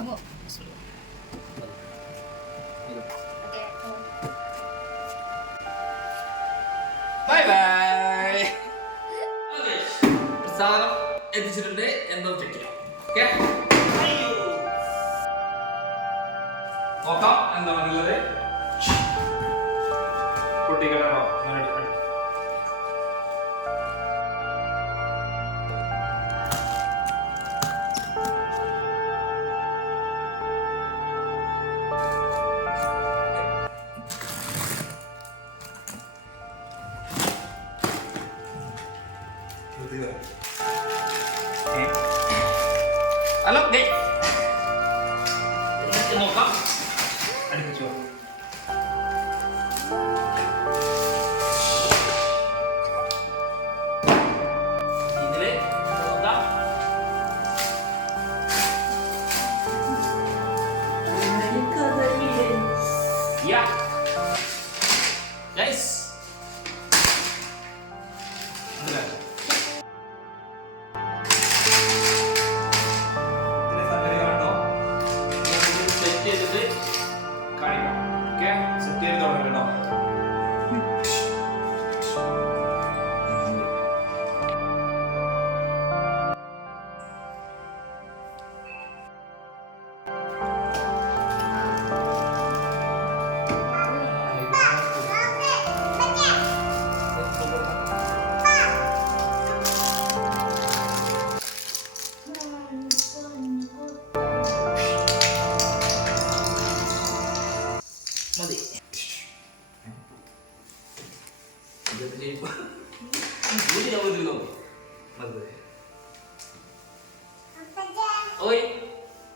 വാങ്ങോ bye bye സാധനം എത്തിച്ചിട്ടുണ്ട്. എന്തോ ചെക്ക് ചെയ്യാം ഓക്കെ നോക്കാം. എന്താണുള്ളത് കുട്ടികളാണോ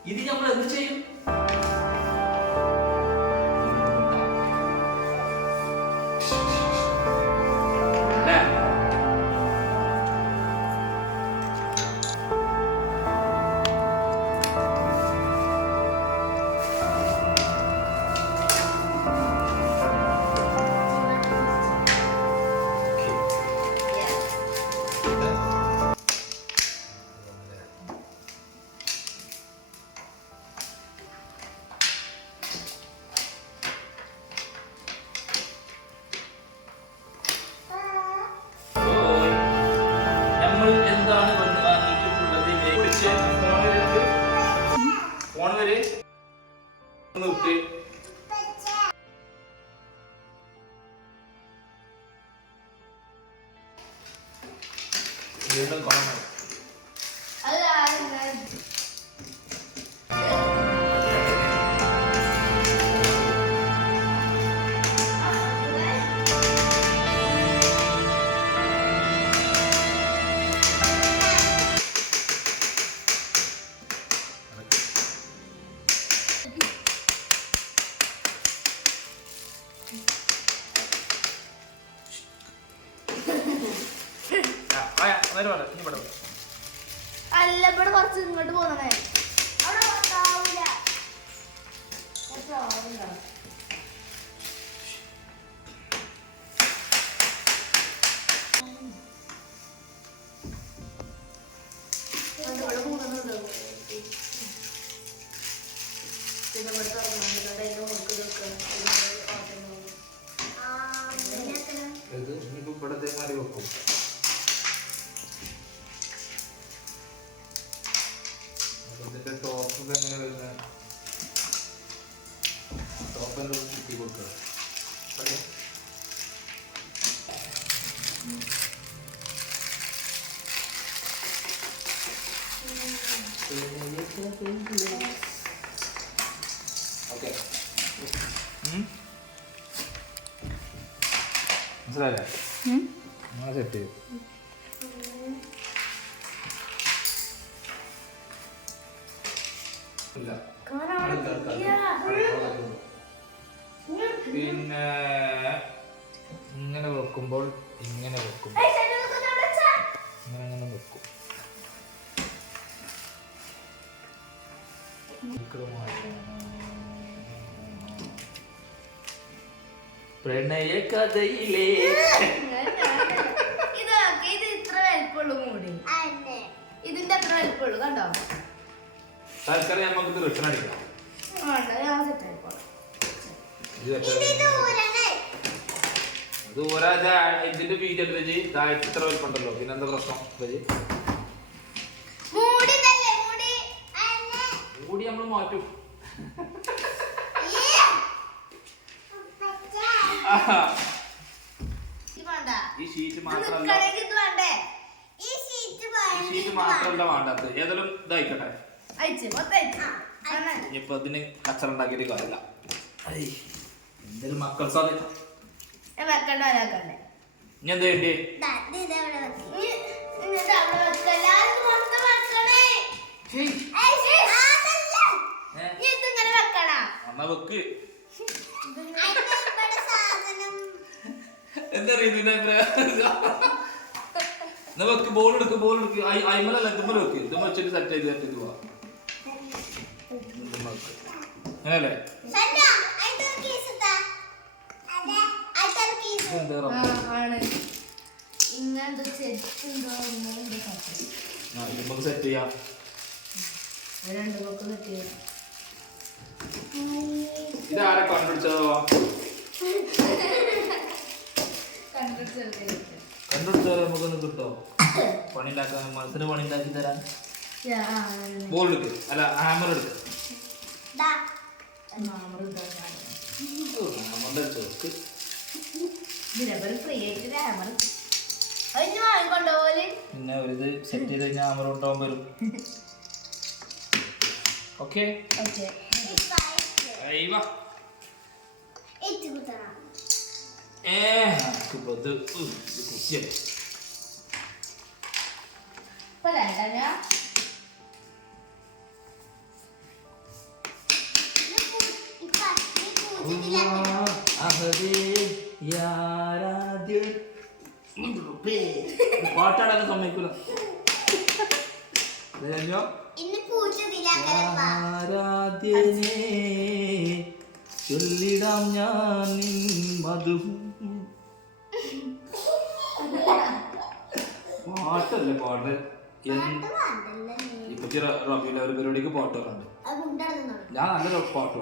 ഇത് നമ്മൾ എന്ത് ചെയ്യും? ഫോൺ വരെ ഒന്ന് നേരെ വേണ്ട, ഇനി ഇവിടെ. അല്ല ഇവിടെ കുറച്ച് ഇങ്ങോട്ട് പോകുന്നേ അവിടെ ഉണ്ടാവൂല കുറച്ച് ആളുണ്ടാവും. അത് ഇവിടെ മാറി ഉണ്ട്. മനസ്സിലായില്ലേ ആ സെറ്റ് ചെയ്യും ഇങ്ങനെ വെക്കുമ്പോൾ ഇങ്ങനെ വെക്കും. ഇങ്ങനെ ഇങ്ങനെ വെക്കും. പ്രണയ കഥയിലേ. ഇത് ഇത്ര വലിപ്പുള്ളൂ മൂടി. ഇതിന്റെ അത്ര വലിപ്പുള്ളൂ കണ്ടോ? തൽക്കാലം നമുക്ക് റിട്ടേൺ അടിക്കാം. ഞാൻ സെറ്റ് ആയിക്കോളാം. ഇത് വെച്ചാ- ഒരാഴ്ച ഇതിന്റെ വീഡിയോ എടുത്ത് താഴ്ച ഇത്ര വലിപ്പുണ്ടല്ലോ പിന്നെന്താ പ്രശ്നം? മൂടി നമ്മൾ മാറ്റും. ഈ ഷീറ്റ് മാത്രമല്ല. നിക്കണെങ്കിൽ ഇത് വേണ്ടേ? ഈ ഷീറ്റ് മാത്രമല്ല ഏതായാലും ഇതായിക്കട്ടെ. ഇനിയിപ്പോ ഇതിന് കച്ചറ ഉണ്ടാക്കിയിട്ട് കാര്യമില്ല. എന്തൊരു മക്കൾ സാധനം. ഞാൻ വെക്കണ്ട ഒരാക്കണ്ടേ ഇനി എന്താ വേണ്ടി വെക്ക. എന്നാ വെക്ക്. എന്താ അറിയുന്നില്ല എന്നാ വെക്ക് ബോൾ എടുക്ക് ബോൾ എടുക്ക്. അയ്മലല്ല വെക്ക്. ഇതുമ്മ വെച്ചിട്ട് സെറ്റ് ചെയ്ത് സെറ്റ് ചെയ്ത് പോവാ. അങ്ങനല്ലേ ഇതെന്താ ആ, റബ്ബർ? ആണ്. ഇങ്ങനത്തെ ഇതുമ്മക്ക് സെറ്റ് ചെയ്യാം. രണ്ട് കണ്ടുപിടിച്ചതോ നമുക്കൊന്ന് കിട്ടോ? മനസ്സിന് പണിണ്ടാക്കി തരാൻ. ബോൾ എടുക്ക്. അല്ല ഹാമർ എടുക്ക്. വെക്ക്. ഫ്രീ പിന്നെ ഒരു ഇത് സെറ്റ് ചെയ്ത് കഴിഞ്ഞാൽ ഹാമർ കൊണ്ടുപോകാൻ വരും. ഓക്കെ ഏ ഇത് ഇപ്പൊ രണ്ടര പാട്ടാടാൻ സമ്മതിക്കൂല. ആരാധ്യനേ ചൊല്ലിടാം ഞാൻ നിൻ മധു പാട്ടല്ലേ പാട്ട് എന്ത് ഇപ്പൊ റബിയിലെ ഒരു പരിപാടിക്ക് പാട്ട് വരാണ്ട് ഞാൻ നല്ല പാട്ട്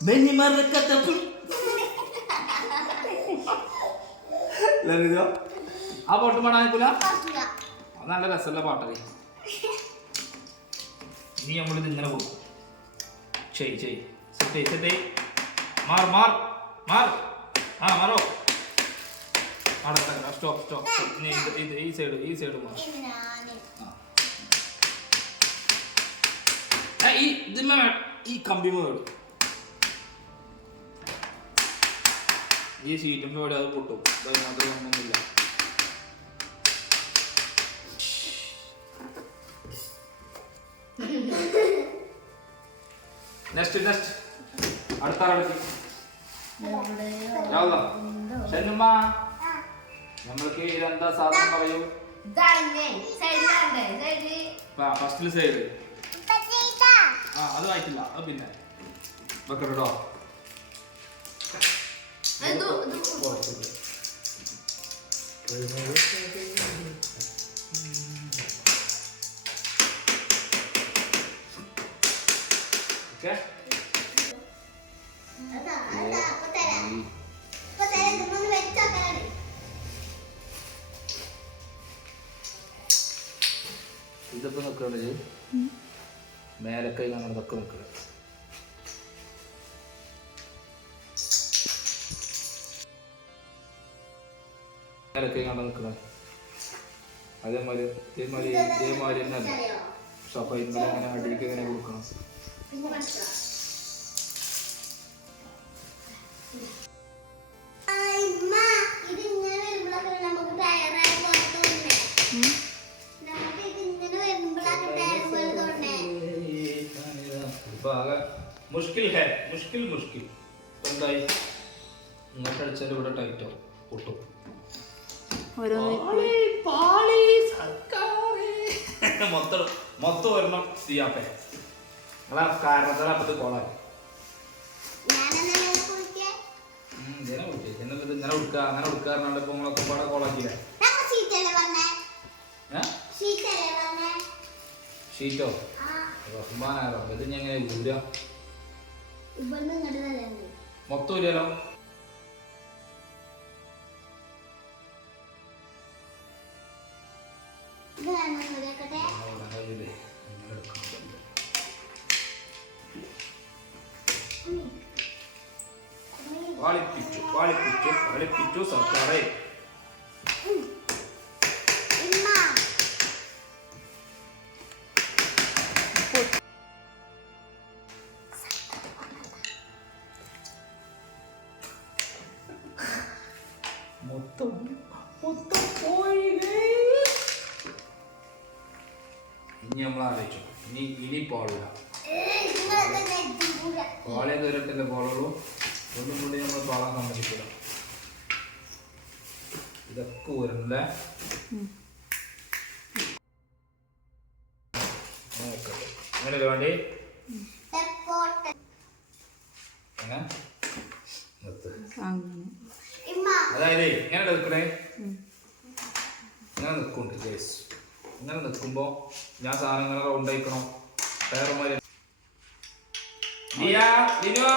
ബെന്നിമറക്കത്ത ലളിതോ? ആ പാട്ട് പാടാൻ അത് നല്ല രസമല്ല പാട്ടറി ഇനി നമ്മളിത് ഇങ്ങനെ പോകും ചെയ് ചെയ് സെറ്റ് സെറ്റ് മാർ മാർ മാർ ആ മാറോ. അവിടെ സ്റ്റോപ്പ് സ്റ്റോപ്പ് ഇനി ഇത് ഇത് ഈ സൈഡ് ഈ സൈഡ് മാറും. ഈ ഇതിന്മേ വേ- ഈ കമ്പിമ വേടും. ഈ സീറ്റും ഇവിടെ അത് പൊട്ടും. അതിനകത്ത് ഒന്നുമില്ല. നെക്സ്റ്റ് നെക്സ്റ്റ് അടുത്ത ഷെന്നുമ്മ നമ്മൾക്ക് ഇതെന്താ സാധനം പറയൂ? ഫസ്റ്റിൽ സൈഡ് ആ അത് വായിക്കില്ല അത് പിന്നെ. വെക്കട്ടോ ഇത് ഇത് ഓക്കെ. ഇതൊക്കെ നിൽക്കണത് മേലക്കൈ അങ്ങനെ ഇതൊക്കെ നിൽക്കുന്നത് മേലക്കൈ കണ്ട നിൽക്കുന്നത് അതേമാതിരി ഇതേമാതിരി ഇതേമാതിരി തന്നെ അല്ല? ഇന്നലെ ഇങ്ങനെ അടിയിലേക്ക് ഇങ്ങനെ കൊടുക്കണം? മുഷ്കിൽ ഹേ മുഷ്കിൽ മുഷ്കിൽ. എന്തായി? ഇങ്ങോട്ട് അടിച്ചാൽ ഇവിടെ ടൈറ്റോ മൊത്തം മൊത്തം ഒരെണ്ണം ചെയ്യാപ്പേ നിങ്ങളെ കാരണത്താൽ അപ്പത് കോളായി ഇങ്ങനെ കൊടുക്കേ ഇന്നലെ ഇങ്ങനെ കൊടുക്കുക അങ്ങനെ കൊടുക്കുക പറഞ്ഞാൽ ഇപ്പൊ നിങ്ങളൊക്കെ പാടെ കോളാക്കിയില്ലേ ഷീറ്റോ? റഹ്മാനാ ഇത് ഞാൻ എങ്ങനെ ഊരാ? മൊത്തം ഊരിയാലോ? വാളിപ്പിച്ചു വാളിപ്പിച്ചു വാളിപ്പിച്ചു സർക്കാരെ. മൊത്തം മൊത്തം പോയി. ഇനി നമ്മൾ ആലോചിച്ചു. ഇനി ഇനി പോളില്ല പോളെ കയറിട്ടല്ലേ പോളുള്ളൂ ഒന്നും കൂടി നമ്മൾ പോളാൻ സമ്മതിക്കില്ല. ഇതൊക്കെ ഊരല്ലേ അങ്ങനെ. വേണ്ടി അതായത് ഇങ്ങനെ നിൽക്കണേ ഇങ്ങനെ നിൽക്കുന്നുണ്ട്. ഗേസ് ഇങ്ങനെ നിൽക്കുമ്പോൾ ഞാൻ സാധനങ്ങൾ റൗണ്ട് അയക്കണം ടയറുമാര് ലിനുവാ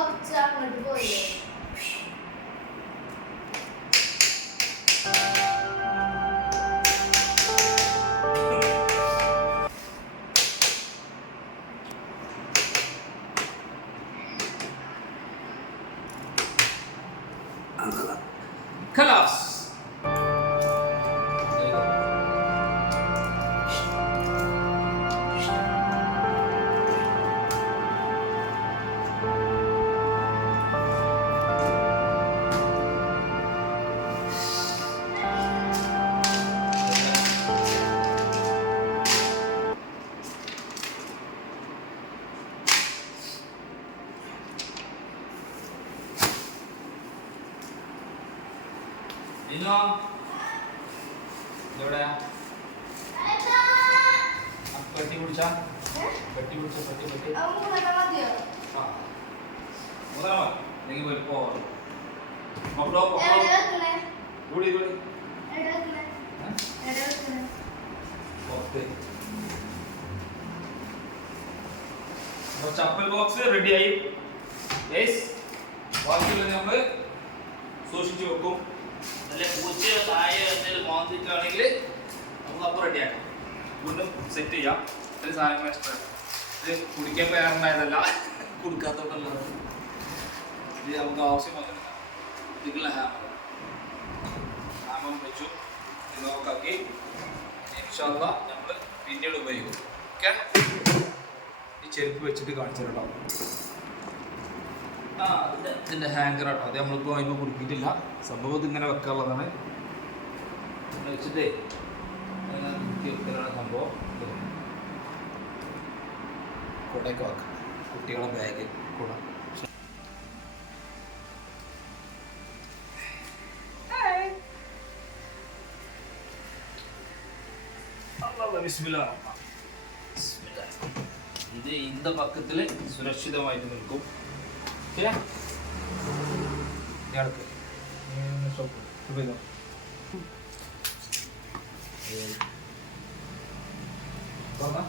കുറച്ച് അങ്ങോട്ട് പോയില്ലേ? പെട്ടി പിടിച്ചാ? പെട്ടി പിടിച്ച പെട്ടി പെട്ടി. പോയി പോവാം പപ്പടോ പപ്പടോ കൂടി കൂടി. ചപ്പൽ ബോക്സ് റെഡിയായി യെസ് ബാക്കിയുള്ളത് നമ്മൾ സൂക്ഷിച്ചു വെക്കും. നല്ല പൂച്ച തായ എന്തെങ്കിലും മാന്തിട്ടാണെങ്കിൽ നമ്മൾ അപ്പം റെഡിയാക്കാം വീണ്ടും സെറ്റ് ചെയ്യാം. ഒരു സാധനം എക്സ്ട്രാ ഇത് കുടിക്കാൻ പേരുണ്ടായതല്ല കൊടുക്കാത്തോട്ടല്ല ഇത് നമുക്ക് ആവശ്യം വന്നിട്ടില്ല ഹാമർ ഹാമർ വെച്ചു. ഇത് നോക്കാക്കി ഇൻഷാല്ല നമ്മൾ പിന്നീട് ഉപയോഗിക്കും. ഓക്കെ ഈ ചെരുപ്പ് വെച്ചിട്ട് കാണിച്ചു ആ ഇത് ഇതിന്റെ ഹാങ്കർ കേട്ടോ അത് നമ്മളിപ്പോൾ അതിപ്പോൾ കുടിക്കിയിട്ടില്ല. സംഭവം ഇത് ഇങ്ങനെ വെക്കാനുള്ളതാണ്. വെച്ചിട്ടേ ഇങ്ങനെ കുത്തി വെക്കലാണ് സംഭവം കുട്ടികളുടെ കുടയൊക്കെ വെക്കാം കുട്ടികളെ ബാഗ് കുട. ഇത് ഇന്ത പക്കത്തിൽ സുരക്ഷിതമായിട്ട് നിൽക്കും. ഓക്കെ ഇയാൾക്ക്. Stop stop